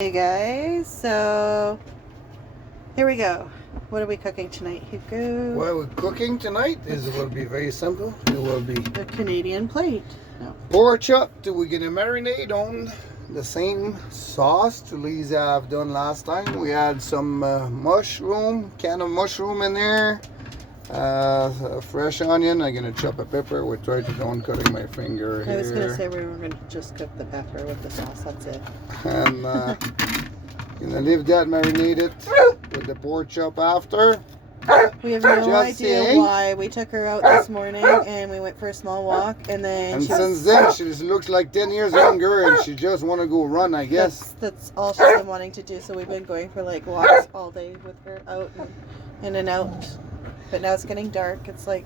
Hey guys, so here we go. What are we cooking tonight, Hugo? What we're cooking tonight will be very simple. It will be a Canadian plate. No. pork chop. We're gonna marinate on the same sauce to Lisa I've done last time. We had some can of mushroom in there, a fresh onion. I'm gonna chop a pepper. We try to don't cutting my finger here. I was gonna say we were gonna just cook the pepper with the sauce. That's it. And gonna leave that marinated with the pork chop after. We have no idea why. We took her out this morning and we went for a small walk, and then since then she looks like 10 years younger, and she just want to go run, I guess. That's all she's been wanting to do. So we've been going for like walks all day with her, out and in and out. But now it's getting dark. It's like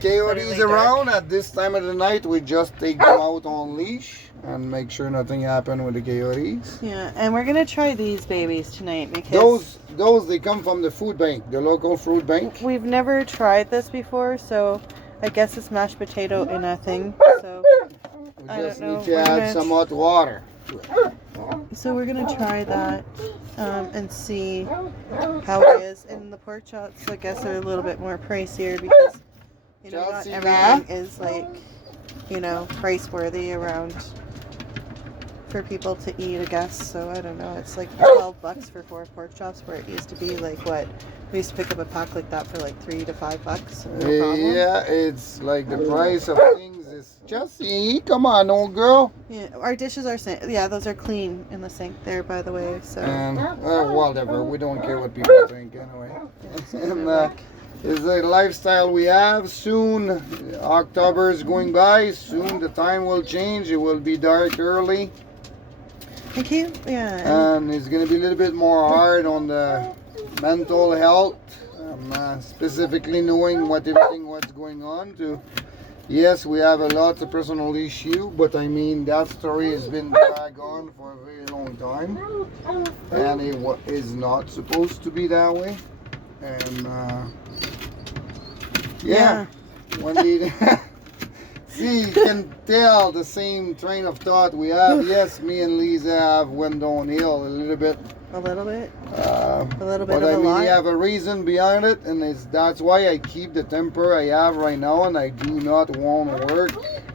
coyotes around at this time of the night. We just take them out on leash and make sure nothing happen with the coyotes. Yeah, and we're gonna try these babies tonight because those they come from the food bank, the local food bank. We've never tried this before, so I guess it's mashed potato in a thing. So we just need to add some hot water to it. So we're gonna try that and see how it is. And the pork chops, I guess, are a little bit more pricier because not everything is like price worthy around for people to eat, I guess. So I don't know. It's like $12 for 4 pork chops, where it used to be like what we used to pick up a pack like that for like $3 to $5. No problem. Yeah, it's like the price of things is just come on, old girl. Yeah, our dishes are those are clean in the sink there, by the way. So whatever, we don't care what people think anyway. And is the lifestyle we have. Soon October is going by, soon the time will change. It will be dark early. Thank you. Yeah. And it's going to be a little bit more hard on the mental health, specifically knowing what's going on. Yes, we have a lot of personal issue, but I mean that story has been dragged on for a very long time, and it is not supposed to be that way. And when you see, you can tell the same train of thought we have. Yes, me and Lisa have went downhill a little bit. A little bit. But I mean, you have a reason behind it, and that's why I keep the temper I have right now, and I do not want to work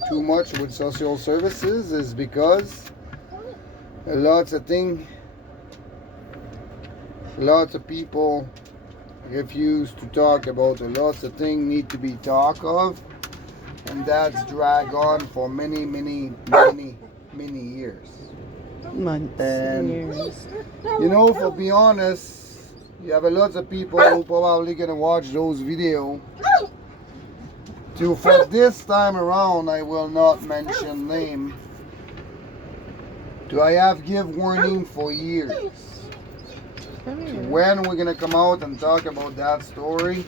too much with social services, is because lots of people refuse to talk about lots of things need to be talked of, and that's dragged on for many years. Months and years. To be honest, you have a lot of people who probably gonna watch those videos. For this time around, I will not mention name. I have give warning for years. When we're gonna come out and talk about that story,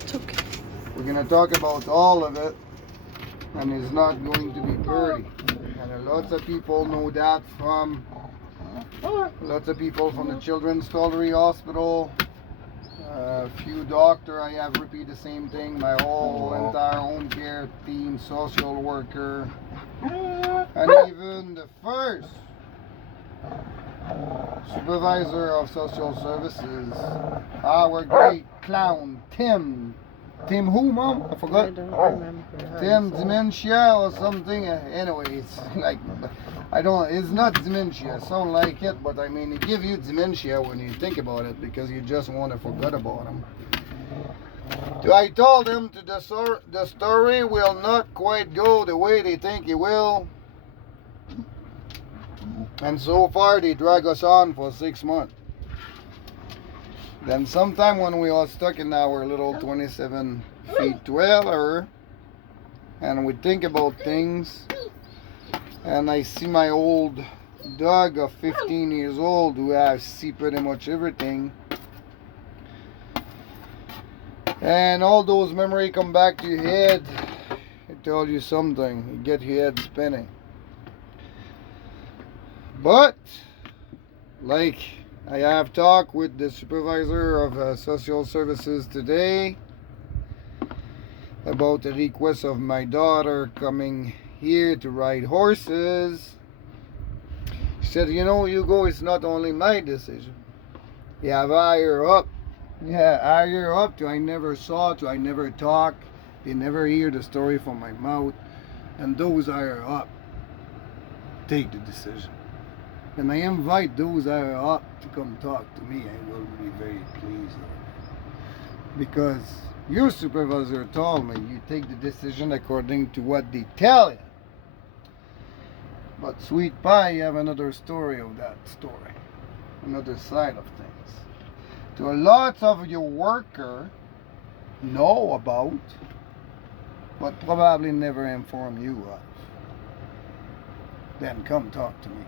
it's okay. We're gonna talk about all of it, and it's not going to be pretty. And lots of people know that from lots of people from the Children's Story Hospital. A few doctors, I have repeated the same thing. My whole entire home care team, social worker, and even the first supervisor of social services, our great clown, Tim who, Mom? I forgot. I don't remember. Tim dementia or something. Anyway, it's like, it's not dementia. It sounds like it, but I mean, it gives you dementia when you think about it, because you just want to forget about him. I told them the story will not quite go the way they think it will. And so far, they drag us on for 6 months. Then sometime when we are stuck in our little 27 feet dweller, and we think about things, and I see my old dog of 15 years old who has seen pretty much everything, and all those memories come back to your head. It tells you something. You get your head spinning. But like I have talked with the supervisor of social services today about the request of my daughter coming here to ride horses. said, you know, Hugo, it's not only my decision. You have higher up. Yeah, higher up to I never saw, to I never talk. They never hear the story from my mouth. And those higher up take the decision. And I invite those higher up to come talk to me. I will be very pleased. Because your supervisor told me you take the decision according to what they tell you. But Sweet Pie, you have another story of that story. Another side of things. To a lot of your worker know about, but probably never inform you of. Then come talk to me.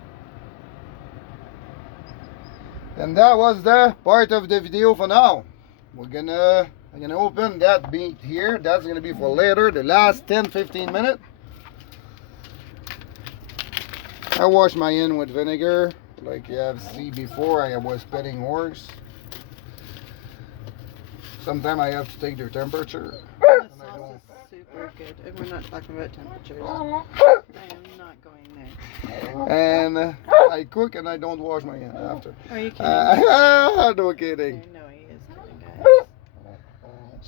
And that was the part of the video for now. I'm gonna open that beet here. That's gonna be for later, the last 10-15 minutes. I wash my hand with vinegar, like you have seen before. I was petting horse. Sometimes I have to take their temperature. The sauce is super good, and we're not talking about temperatures. I am not going there. And I cook and I don't wash my hand after. Are you kidding? No kidding. I know he is kidding, guys.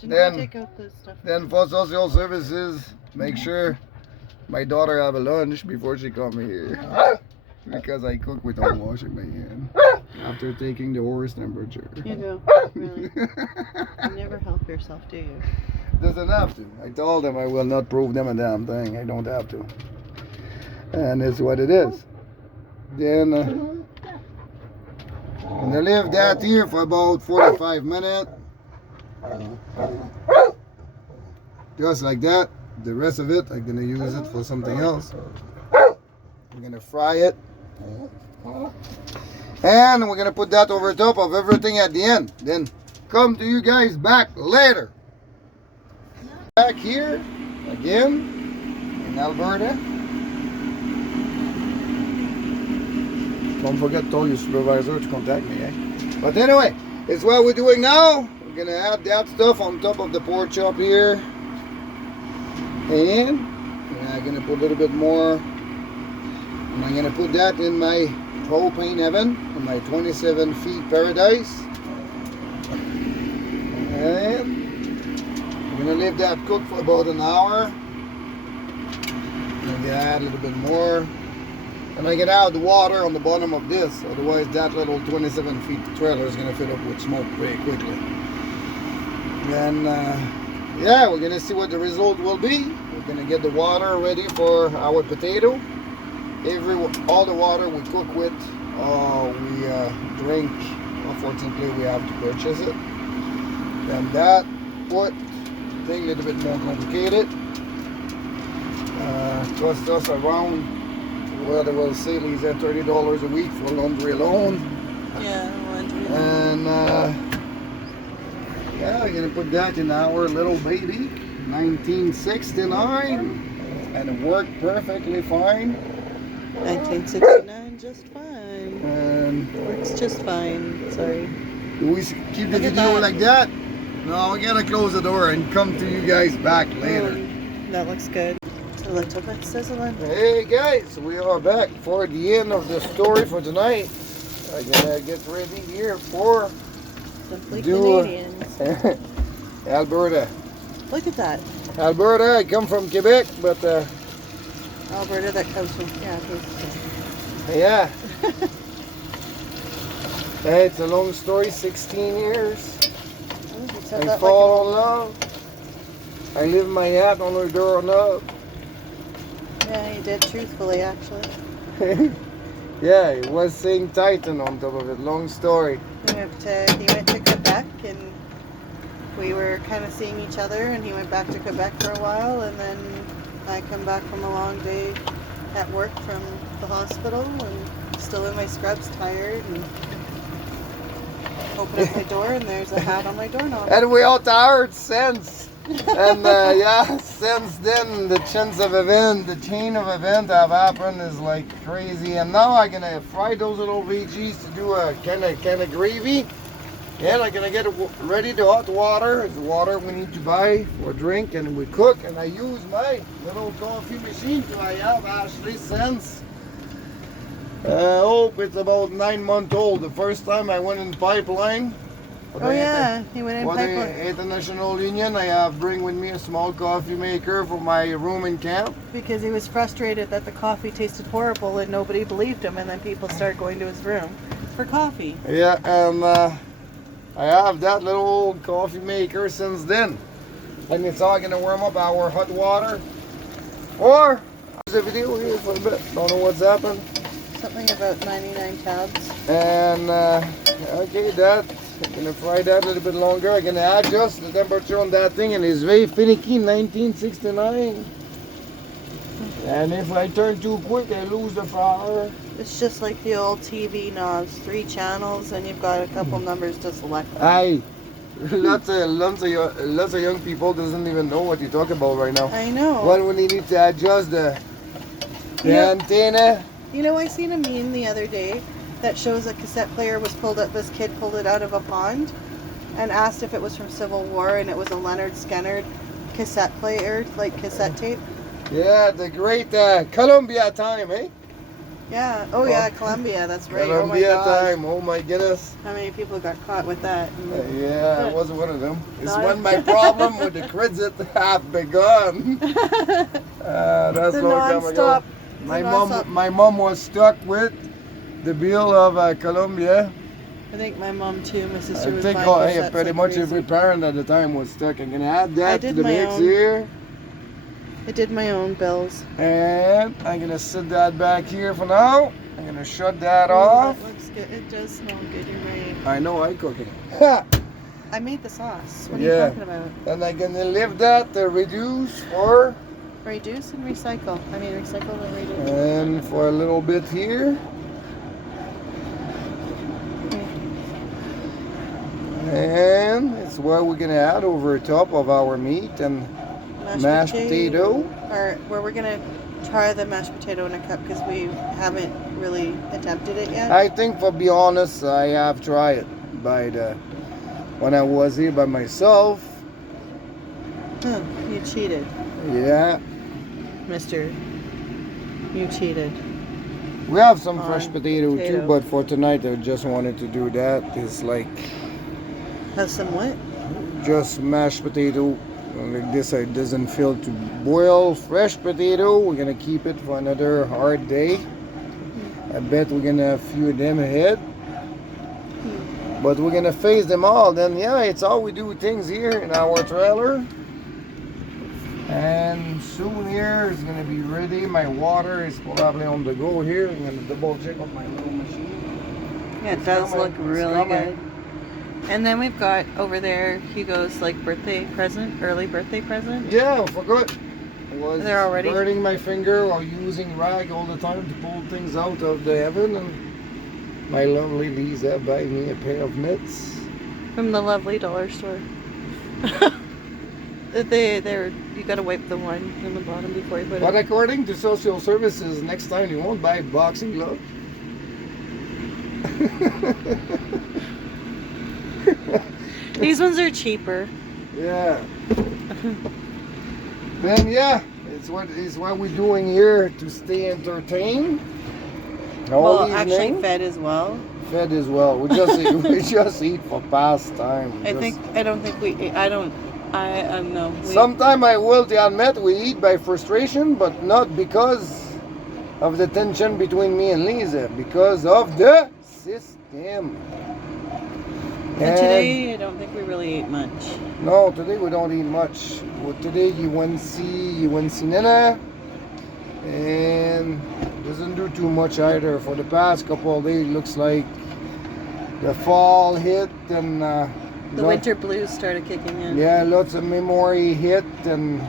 Shouldn't we take out this stuff? Then for social services, make sure my daughter have a lunch before she come here. Because I cook without washing my hand. After taking the horse temperature. You do. Really? You never help yourself, do you? Doesn't have to. I told them I will not prove them a damn thing. I don't have to. And it's what it is. Then I'm gonna leave that here for about 45 minutes. Just like that. The rest of it, I'm gonna use it for something else. I'm gonna fry it. And we're gonna put that over top of everything at the end. Then come to you guys back later. Back here again in Alberta. Don't forget to tell your supervisor to contact me, eh? But anyway, it's what we're doing now. We're gonna add that stuff on top of the pork chop here. And I'm gonna put a little bit more. And I'm gonna put that in my propane oven, in my 27 feet paradise. And I'm gonna leave that cook for about an hour. I'm gonna add a little bit more. And I can add the water on the bottom of this, otherwise that little 27 feet trailer is gonna fill up with smoke very quickly. Then yeah, we're gonna see what the result will be. We're gonna get the water ready for our potato. All the water we cook with, we drink. Unfortunately, we have to purchase it. Then that thing a little bit more complicated. Cost us around, well, they will say he's at $30 a week for laundry alone. Yeah, laundry. And yeah, I'm gonna put that in our little baby, 1969, and it worked perfectly fine. 1969, just fine. And Works just fine. Sorry. do we keep the video like that? No, we gotta close the door and come to you guys back later. That looks good. A little bit sizzling. Hey guys, we are back for the end of the story for tonight. I'm gonna get ready here for Simply Canadians. Alberta. Look at that. Alberta, I come from Quebec, but Alberta, that comes from, yeah. Hey, it's a long story, 16 years. I fall in love. I live my hat on her doorknob. Yeah, you did truthfully, actually. Yeah, it was saying Titan on top of it. Long story. He went to Quebec, and we were kind of seeing each other, and he went back to Quebec for a while, and then I come back from a long day at work from the hospital, and still in my scrubs, tired, and open up my door, and there's a hat on my doorknob. And we all tired since. And yeah, since then the chain of event have happened is like crazy. And now I'm gonna fry those little veggies to do a kind of gravy. And I'm gonna get ready the hot water. It's the water we need to buy for a drink, and we cook. And I use my little coffee machine. I have actually since It's about 9 months old. The first time I went in pipeline. Oh yeah, he went in For the pipeline. International Union, I have bring with me a small coffee maker for my room in camp. Because he was frustrated that the coffee tasted horrible and nobody believed him, and then people started going to his room for coffee. Yeah, and I have that little old coffee maker since then. And it's all gonna warm up our hot water. Or there's a video here for a bit. Don't know what's happened. Something about 99 tabs. And okay, that I'm gonna fry that a little bit longer. I'm gonna adjust the temperature on that thing, and it's very finicky. 1969. And if I turn too quick, I lose the flour. It's just like the old TV knobs, 3 channels, and you've got a couple numbers to select. Aye. Lots of young people doesn't even know what you talk about right now. I know. Well, when you need to adjust the antenna. You know, I seen a meme the other day that shows a cassette player was pulled up. This kid pulled it out of a pond and asked if it was from Civil War, and it was a Leonard Skinner cassette player, like cassette tape. Yeah, the great Columbia time, eh? Yeah. Oh yeah, Columbia. That's right. Columbia oh my gosh. time. Oh my goodness. How many people got caught with that? Yeah, I was one of them. It's No. when my problem with the credit have begun. That's The long time ago. non-stop. My mom was stuck with the bill of Columbia. I think my mom too. My sister I was think buying cassettes pretty like much crazy. every parent at the time was stuck. I'm gonna add that to did the my mix own. here. I did my own bills. And I'm gonna set that back here for now. I'm gonna shut that Oh, off. that looks good. It does smell good. You're right. I know I cook it. Ha! I made the sauce. What are Yeah. you talking about? And I'm gonna leave that to reduce for Reduce and recycle. I mean, recycle and reduce. and for a little bit here. And it's what we're gonna add over top of our meat and mashed potato. Or where we're gonna try the mashed potato in a cup because we haven't really attempted it yet. I think, for be honest, I have tried it when I was here by myself. You cheated, Yeah, Mister. You cheated. we have some On fresh potato too, potato. but for tonight I just wanted to do that. It's like Have some what? just mashed potato. Like this, it doesn't feel to boil. Fresh potato, we're gonna keep it for another hard day. I bet we're gonna have a few of them ahead. But we're gonna face them all. Then yeah, it's how we do things here in our trailer. And soon here it's gonna be ready. My water is probably on the go here. I'm gonna double check on my little machine. Yeah, it does coming. look It's really coming. good. And then we've got over there Hugo's like birthday present, early birthday present. Yeah, I forgot. I was They're already- burning my finger or using rag all the time to pull things out of the oven, and my lovely Lisa buy me a pair of mitts. From the lovely dollar store. You gotta wipe the one in the bottom before you put But it. according to social services, next time you won't buy boxing gloves. These ones are cheaper. Yeah. Then yeah, it's what we're doing here to stay entertained. All Well, evening. actually fed as well. Fed as well. We just eat for pastime. I don't think we. I don't. I no. Sometime I will admit we eat by frustration, but not because of the tension between me and Lisa, because of the system. And today I don't think we really ate much. No, today we don't eat much. Well, today you went see Nana, and doesn't do too much either. For the past couple of days, looks like the fall hit and The winter blues started kicking in. yeah, lots of memory hit, and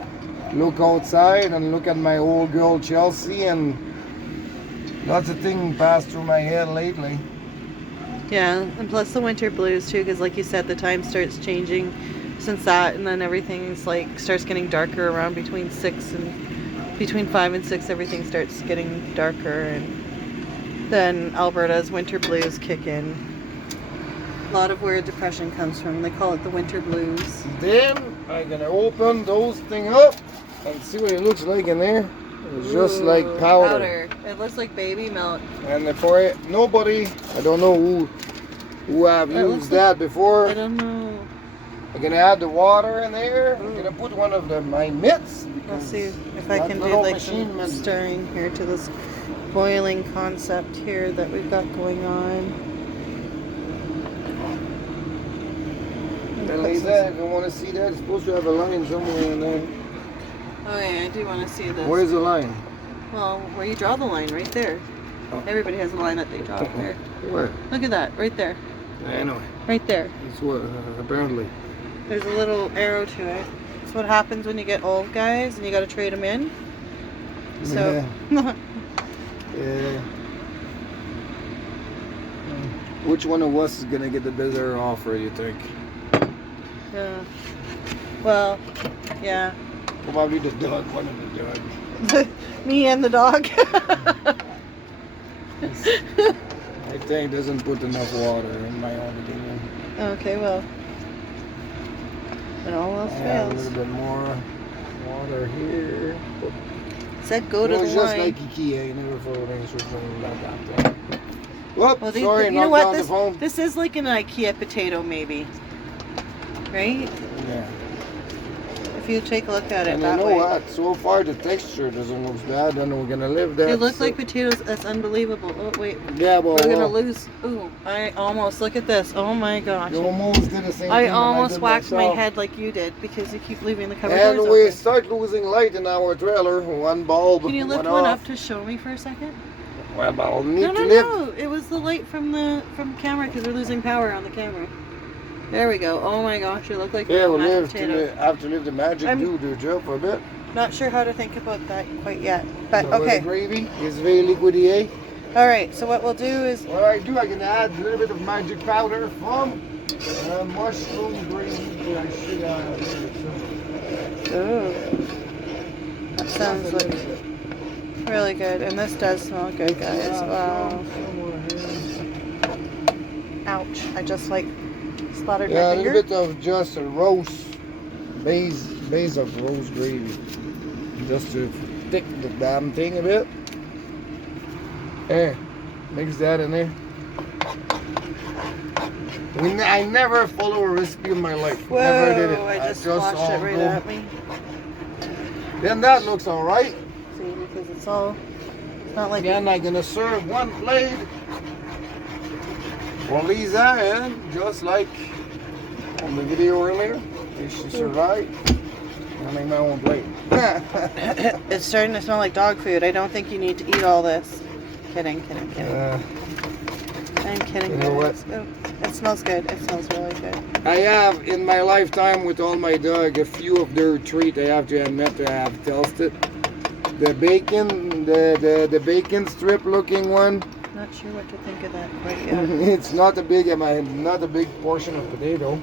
look outside and look at my old girl Chelsea, and lots of things passed through my head lately. Yeah, and plus the winter blues too, because like you said, the time starts changing since that, and then everything's like starts getting darker around between 5 and 6. Everything starts getting darker, and then Alberta's winter blues kick in. A lot of where depression comes from. They call it the winter blues. Then I'm gonna open those things up and see what it looks like in there. It's just like powder. It looks like baby milk. And for it, nobody, I don't know who have used that before. I don't know. I'm gonna add the water in there. I'm gonna put one of my mitts. Let's see if I can do like some stirring here to this boiling concept here that we've got going on. And like that, if you want to see that, it's supposed to have a line somewhere in there. Oh yeah, I do want to see this. Where's the line? Well, where you draw the line, right there. Oh. Everybody has a line that they draw there. Where? Look at that, right there. I know. Right there. It's what, apparently. There's a little arrow to it. That's what happens when you get old, guys, and you got to trade them in. So. Yeah. Yeah. Which one of us is gonna get the better offer, you think? Yeah. Well, yeah. Probably the dog, one of the dogs. Me and the dog. I think doesn't put enough water in my own opinion. Okay, well. It all else fails. A little bit more water here. Said go to the just line. like IKEA, you never followed instructions about that thing. Whoops, Well, sorry, you know knocked what? down the phone. This is like an IKEA potato, maybe. Right? Yeah. If you take a look at it And that you know way. what? So far the texture doesn't look bad, and we're gonna live that. It looks like potatoes. That's unbelievable. Oh wait. Yeah, but we're gonna lose. Ooh, I almost look at this. Oh my gosh. You almost did the same I thing. almost whacked my head like you did because you keep leaving the cover And doors we open. start losing light in our trailer. One bulb. Can you lift went one off. up to show me for a second? Well, I'll need No, to no, lift. no. It was the light from the camera because we're losing power on the camera. There we go. Oh my gosh, you look like Yeah, a we'll mashed potato. have to leave the magic do the job for a bit. Not sure how to think about that quite yet, but So okay. The gravy is very liquidy, eh? All right. So what we'll do is. What I do, I can add a little bit of magic powder from mushroom gravy. I should add a little bit. Ooh. That sounds like really good, and this does smell good, guys. Wow. Ouch! I just like splattered my Yeah, a finger. little bit of just a roast base of roast gravy, just to thick the damn thing a bit. Hey, mix that in there. I never follow a recipe in my life. Whoa! Never did it. I just flashed it right at me. Then that looks all right. See, because it's all. It's not like. Then I'm gonna serve one plate for Lisa, and just like on the video earlier, she survived. I make my own plate. It's starting to smell like dog food. I don't think you need to eat all this. Kidding. I'm kidding. You know what? Oh, it smells good. It smells really good. I have in my lifetime with all my dog a few of their treat. I have to admit I have tasted the bacon, the bacon strip looking one. Not sure what to think of that quite yet. It's not a big portion of potato.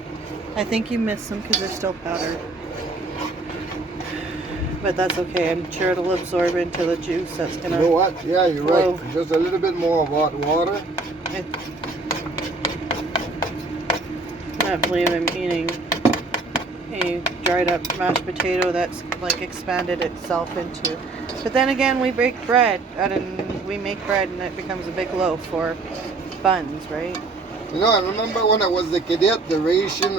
I think you missed some because they're still powdered. But that's okay. I'm sure it'll absorb into the juice that's gonna. You know what? Yeah, you're right. Just a little bit more of hot water. I can't believe I'm eating a dried up mashed potato that's like expanded itself into. But then again, we bake bread and we make bread and it becomes a big loaf for buns, right? You know, I remember when I was a cadet, the ration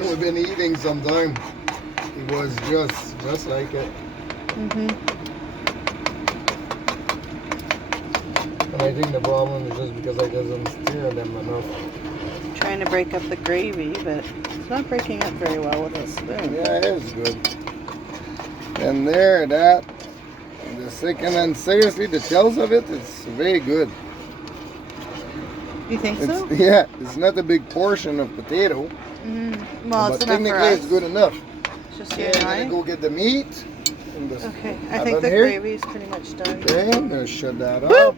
we've been eating sometime. It was just like it. Mhm. And I think the problem is just because I doesn't stir them enough. Trying to break up the gravy, but it's not breaking up very well with a spoon. Yeah, it is good. And there, that. The second, and seriously, the tails of it is very good. You think so? Yeah, it's not a big portion of potato. Mm-hmm. Well, but it's enough technically for us. it's good enough. It's just you Okay, and I'm I. gonna go get the meat. Okay, I think the gravy is pretty much done. Okay, I'm gonna shut that Boop. up.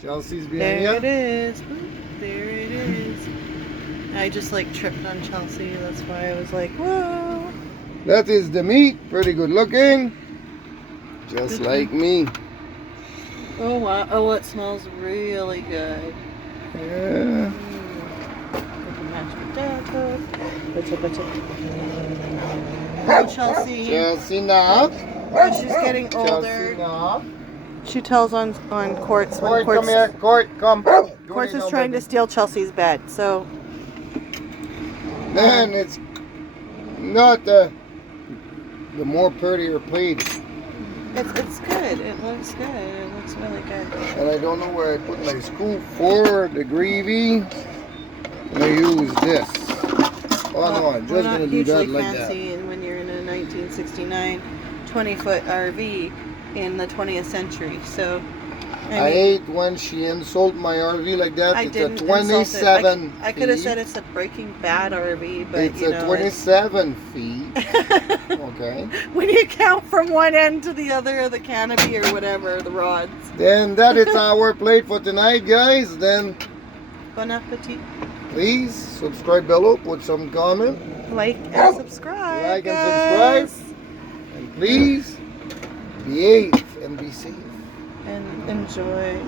Chelsea's behind you. There it is. Boop. There it is. I just like tripped on Chelsea. That's why I was like, whoa. That is the meat. Pretty good looking. Just like me. Oh wow. Oh, it smells really good. Yeah. Mashed potato. Oh, Chelsea. Chelsea now. As she's getting Chelsea older, now. She tells on Quartz when Court, come Quartz, here. Court, come. Quartz is trying to steal Chelsea's bed. So Then it's not the more prettier plate. it's good. It looks good. It looks really good. And I don't know where I put my scoop for the gravy. I use this. Oh no, I'm just gonna do that like that. Fancy, and when you're in a 1969 20-foot RV in the 20th century, so I hate when she insult my RV like that. It's a 27 I could have said it's a Breaking Bad RV, but it's you a know, 27 feet. Okay. When you count from one end to the other of the canopy or whatever, the rods. Then that is our plate for tonight, guys. Then Bon appetit. please subscribe below, put some comment. Like and subscribe. Like and guys. subscribe. And please behave and be safe. And enjoy.